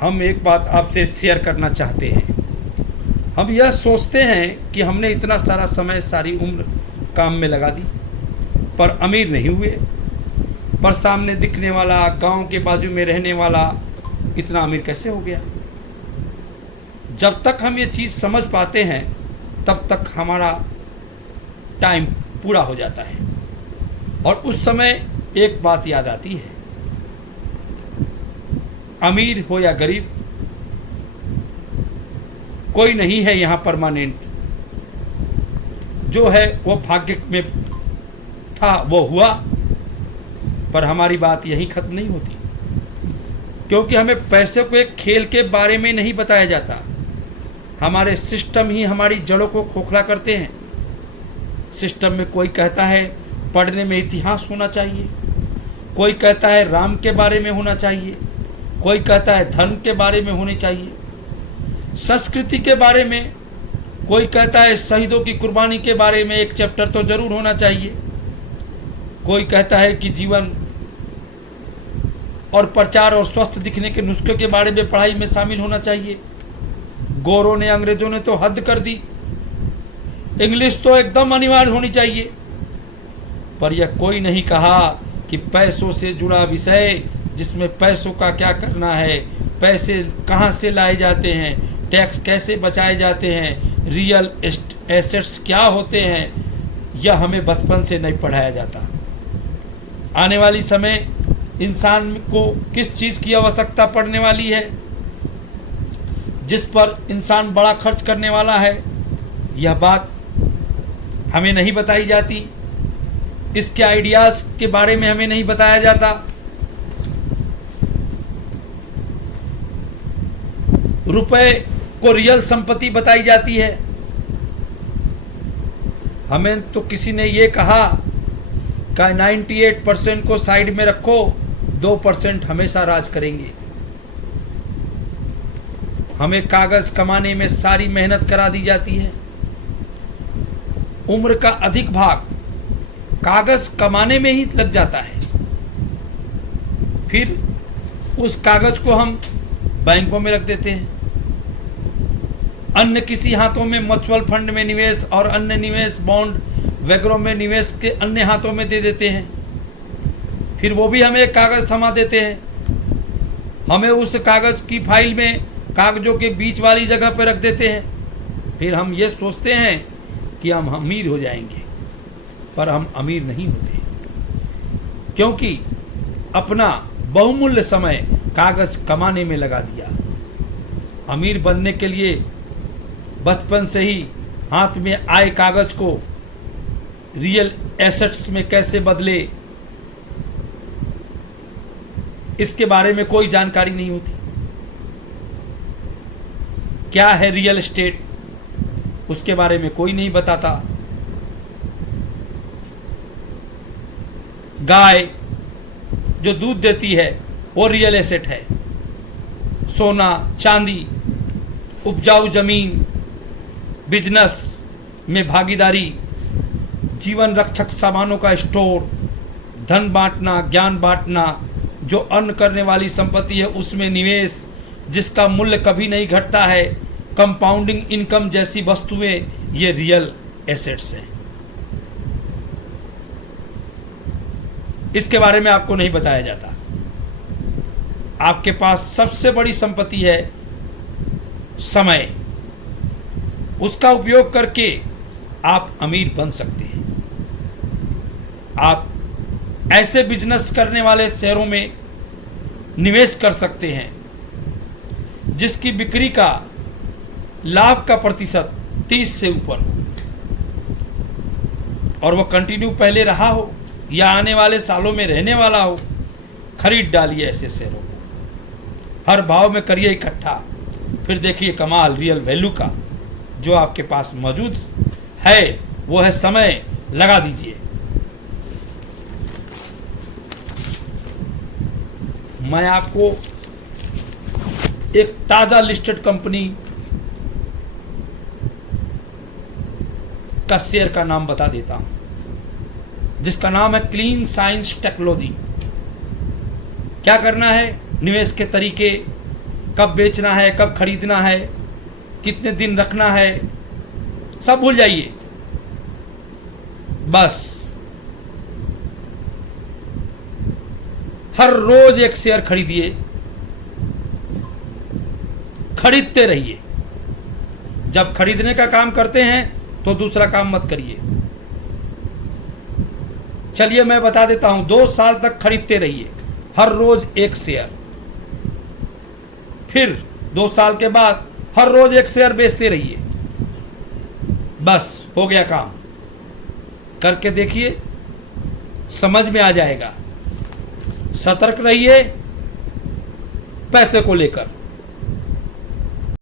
हम एक बात आपसे शेयर करना चाहते हैं। हम यह सोचते हैं कि हमने इतना सारा समय, सारी उम्र काम में लगा दी, पर अमीर नहीं हुए। पर सामने दिखने वाला, गांव के बाजू में रहने वाला इतना अमीर कैसे हो गया? जब तक हम ये चीज़ समझ पाते हैं तब तक हमारा टाइम पूरा हो जाता है। और उस समय एक बात याद आती है, अमीर हो या गरीब, कोई नहीं है यहाँ परमानेंट। जो है वो भाग्य में था, वो हुआ। पर हमारी बात यहीं ख़त्म नहीं होती, क्योंकि हमें पैसे को एक खेल के बारे में नहीं बताया जाता। हमारे सिस्टम ही हमारी जड़ों को खोखला करते हैं। सिस्टम में कोई कहता है पढ़ने में इतिहास होना चाहिए, कोई कहता है राम के बारे में होना चाहिए, कोई कहता है धर्म के बारे में होने चाहिए, संस्कृति के बारे में, कोई कहता है शहीदों की कुर्बानी के बारे में एक चैप्टर तो जरूर होना चाहिए, कोई कहता है कि जीवन और प्रचार और स्वस्थ दिखने के नुस्खे के बारे में पढ़ाई में शामिल होना चाहिए। गोरों ने, अंग्रेजों ने तो हद कर दी, इंग्लिश तो एकदम अनिवार्य होनी चाहिए। पर यह कोई नहीं कहा कि पैसों से जुड़ा विषय, जिसमें पैसों का क्या करना है, पैसे कहाँ से लाए जाते हैं, टैक्स कैसे बचाए जाते हैं, रियल एसेट्स क्या होते हैं, यह हमें बचपन से नहीं पढ़ाया जाता। आने वाली समय इंसान को किस चीज़ की आवश्यकता पड़ने वाली है, जिस पर इंसान बड़ा खर्च करने वाला है, यह बात हमें नहीं बताई जाती। इसके आइडियाज़ के बारे में हमें नहीं बताया जाता। रुपए को रियल संपत्ति बताई जाती है। हमें तो किसी ने ये कहा कि 98% को साइड में रखो, 2% हमेशा राज करेंगे। हमें कागज कमाने में सारी मेहनत करा दी जाती है। उम्र का अधिक भाग कागज कमाने में ही लग जाता है। फिर उस कागज को हम बैंकों में रख देते हैं, अन्य किसी हाथों में म्यूचुअल फंड में निवेश और अन्य निवेश बॉन्ड वगैरह में निवेश के अन्य हाथों में दे देते हैं। फिर वो भी हमें एक कागज़ थमा देते हैं। हमें उस कागज़ की फाइल में कागजों के बीच वाली जगह पर रख देते हैं। फिर हम ये सोचते हैं कि हम अमीर हो जाएंगे, पर हम अमीर नहीं होते, क्योंकि अपना बहुमूल्य समय कागज कमाने में लगा दिया। अमीर बनने के लिए बचपन से ही हाथ में आए कागज को रियल एसेट्स में कैसे बदले, इसके बारे में कोई जानकारी नहीं होती। क्या है रियल एस्टेट, उसके बारे में कोई नहीं बताता। गाय जो दूध देती है वो रियल एसेट है। सोना, चांदी, उपजाऊ जमीन, बिजनेस में भागीदारी, जीवन रक्षक सामानों का स्टोर, धन बांटना, ज्ञान बांटना, जो अर्न करने वाली संपत्ति है उसमें निवेश जिसका मूल्य कभी नहीं घटता है, कंपाउंडिंग इनकम जैसी वस्तुएं, ये रियल एसेट्स हैं। इसके बारे में आपको नहीं बताया जाता। आपके पास सबसे बड़ी संपत्ति है समय। उसका उपयोग करके आप अमीर बन सकते हैं। आप ऐसे बिजनेस करने वाले शेयरों में निवेश कर सकते हैं जिसकी बिक्री का लाभ का प्रतिशत 30 से ऊपर हो और वह कंटिन्यू पहले रहा हो या आने वाले सालों में रहने वाला हो। खरीद डालिए ऐसे शेयरों को, हर भाव में करिए इकट्ठा, फिर देखिए कमाल रियल वैल्यू का। जो आपके पास मौजूद है वो है समय, लगा दीजिए। मैं आपको एक ताज़ा लिस्टेड कंपनी का शेयर का नाम बता देता हूं, जिसका नाम है क्लीन साइंस टेक्नोलॉजी। क्या करना है, निवेश के तरीके, कब बेचना है, कब खरीदना है, कितने दिन रखना है, सब भूल जाइए। बस हर रोज एक शेयर खरीदिए, खरीदते रहिए। जब खरीदने का काम करते हैं तो दूसरा काम मत करिए। चलिए मैं बता देता हूं, 2 साल तक खरीदते रहिए, हर रोज एक शेयर। फिर 2 साल के बाद हर रोज एक शेयर बेचते रहिए। बस हो गया काम। करके देखिए, समझ में आ जाएगा। सतर्क रहिए पैसे को लेकर।